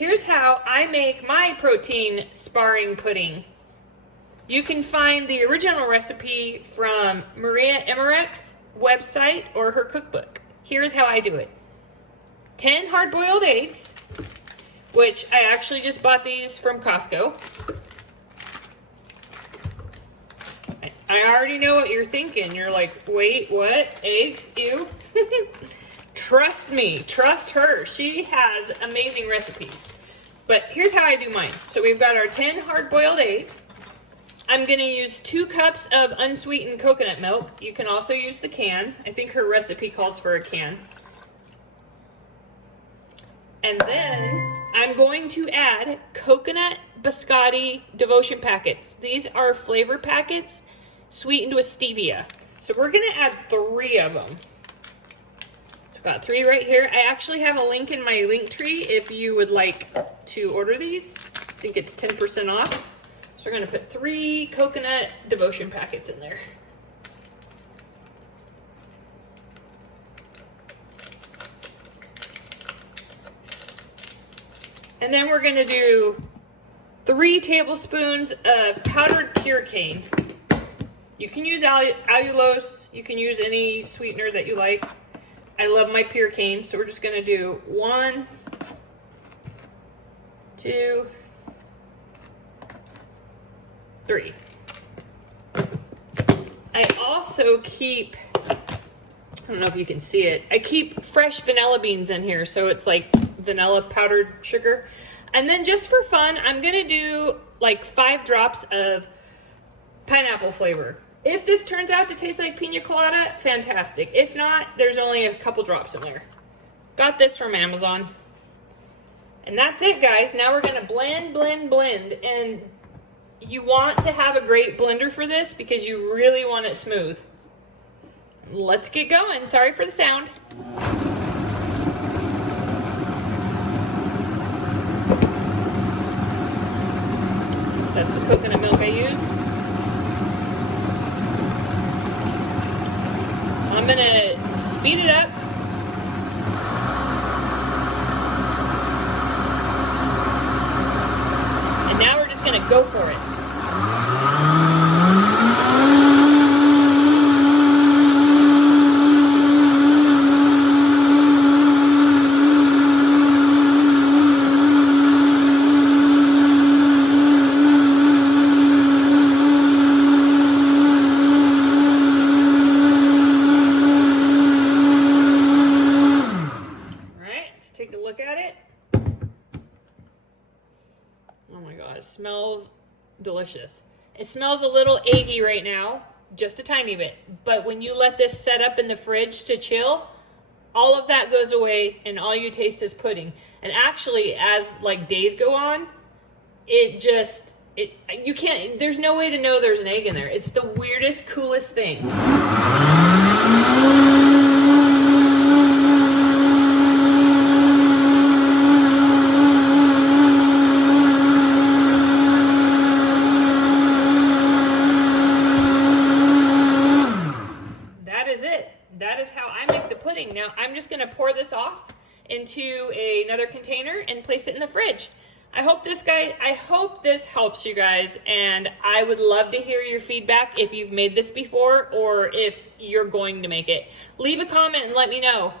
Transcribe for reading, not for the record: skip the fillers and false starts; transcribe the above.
here's how I make my protein sparring pudding. You can find the original recipe from Maria Emmerich's website or her cookbook. Here's how I do it. 10 hard-boiled eggs, which I actually just bought these from Costco. I already know what you're thinking. You're like, wait, what? Eggs? Ew. Trust me, trust her. She has amazing recipes. But here's how I do mine. So we've got our 10 hard-boiled eggs. I'm gonna use 2 cups of unsweetened coconut milk. You can also use the can. I think her recipe calls for a can. And then I'm going to add coconut biscotti devotion packets. These are flavor packets sweetened with stevia. So we're gonna add 3 of them. I've got 3 right here. I actually have a link in my link tree if you would like to order these. I think it's 10% off. So we're gonna put 3 coconut devotion packets in there. And then we're gonna do 3 tablespoons of powdered pure cane. You can use allulose, you can use any sweetener that you like. I love my pure cane, so we're just gonna do 1, 2, 3. I also keep, I don't know if you can see it, I keep fresh vanilla beans in here, so it's like vanilla powdered sugar. And then just for fun, I'm gonna do like 5 drops of pineapple flavor. If this turns out to taste like pina colada, fantastic. If not, there's only a couple drops in there. Got this from Amazon. And that's it, guys. Now we're gonna blend, blend, blend. And you want to have a great blender for this because you really want it smooth. Let's get going. Sorry for the sound. So that's the coconut milk I used. I'm gonna speed it up. And now we're just gonna go for it. Take a look at it. Oh my god, it smells delicious. It smells a little eggy right now, just a tiny bit. But when you let this set up in the fridge to chill, all of that goes away and all you taste is pudding. And actually, as like days go on, you can't, there's no way to know there's an egg in there. It's the weirdest, coolest thing. That is how I make the pudding. Now I'm just gonna pour this off into another container and place it in the fridge. I hope this helps you guys, and I would love to hear your feedback if you've made this before or if you're going to make it. Leave a comment and let me know.